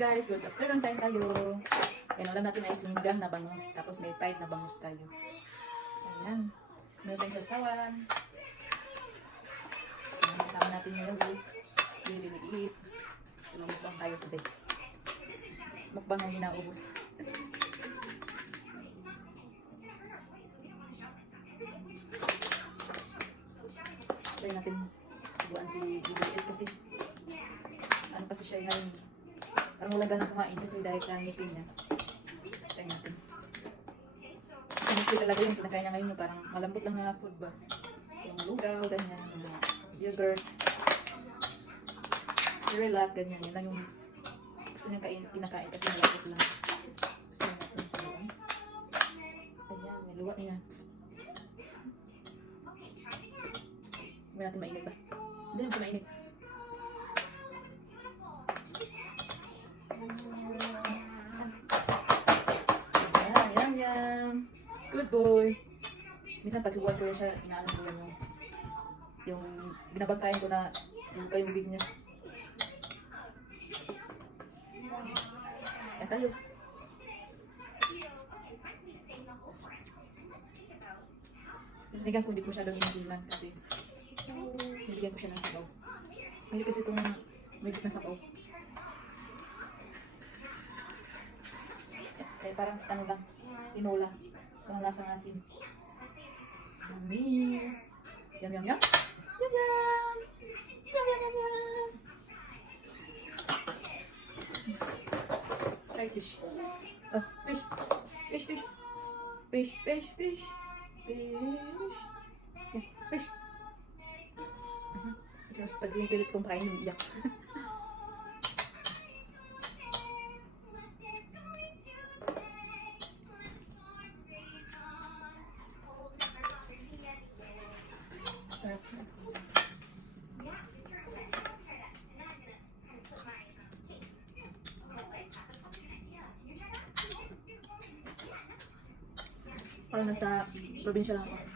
guys, good afternoon time tayo. Yan, ulam natin ay sinigang na bangus. Tapos may fried na bangus tayo. Ayan. Sunod tayong sasawan. Kasama natin yung lazi. Liliit. So, mukbang tayo today. Mukbang ang hinaubos. Try natin subuan si Juliet kasi ano kasi siya ngayon. Parang wala ganang kumain kasi dahil sa ngipin niya. Try natin. Kasi talaga yung kinakain niya ngayon yung parang malambot lang na food ba. Yung lugaw, ganyan, yogurt, relax, ganyan. Yan lang yung gusto niya kinakain kasi malambot lang. Gusto niya natin subuan. Ayan, may luwa niya. Hindi natin mainit ba? Hindi natin mainit. Ayan. Good boy. Minsan pag subuhan ko yan siya, inaano ko yan yung binabagkain ko na yung kayo bibig niya. Ayan tayo. Sinigang ko hindi ko siya doon inigiman kasi nilagyan ko siya ng sabaw. Hindi kasi itong medyo na sabaw. Eh parang ano lang, tinola. Parang lasang asin. Yummy! Yum yum yum! Yum yum! Yum yum yum yum! Try fish. Oh, fish! Fish, fish! Fish, fish, fish! Fish! Yeah, fish! Pag pinipilit kong kain, umiiyak. Parang nasa probinsya lang ako.